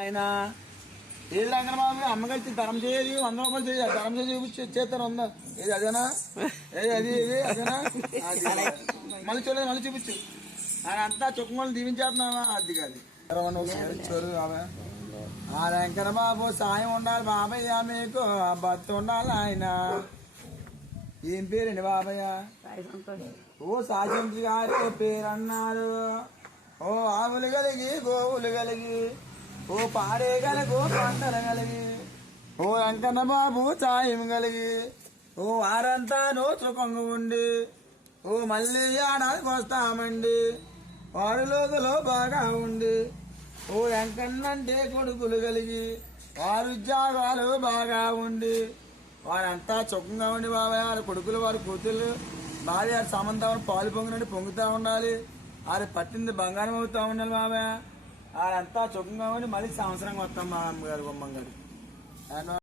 ఆయన ఏళ్ళు అంగన బాబు అమ్మగారి తరం చేయదు వంద రూపాయలు చేయ తరం చేసి చూపించి చేస్తాను ఉందా ఏది అదేనా? ఏది అది ఇది అదేనా? అది. మళ్ళీ చూడలేదు మళ్ళీ చూపించు. ఆయన అంతా చుక్కమని దీవించేస్తున్నావా? అది కాదు. ఆమె ఆ వెంకట బాబు సాయం ఉండాలి బాబయ్య మీకు భర్త ఉండాలి ఆయన. ఏం పేరండి బాబయ్య? ఓ సాశంత్రి గారి పేరు అన్నారు. ఓ ఆవులు కలిగి గోవులు కలిగి. ఓ పాడే గలగు పంటలు కలిగి. ఓ వెంకన్న బాబు సాయం కలిగి. ఓ వారంతా నోచుకొంగ ఉండి. ఓ మళ్ళీ ఏడాదికి వస్తామండి వారిలోకలో బాగా ఉండి. ఓ వెంకన్నంటే కొడుకులు కలిగి. వారు ఉద్యోగాలు బాగా ఉండి. వారంతా సుఖంగా ఉండి బాబాయ్. వారి కొడుకులు వారి కూతుళ్ళు. భార్య సంబంధం పాలు పొంగినట్టు పొంగుతా ఉండాలి. వారి పట్టింది బంగారం అవుతా ఉండాలి బాబాయ్. ఆడంతా సుఖంగా ఉండి మళ్ళీ సంవత్సరం వస్తాం మా అమ్మగారు బొమ్మగారు.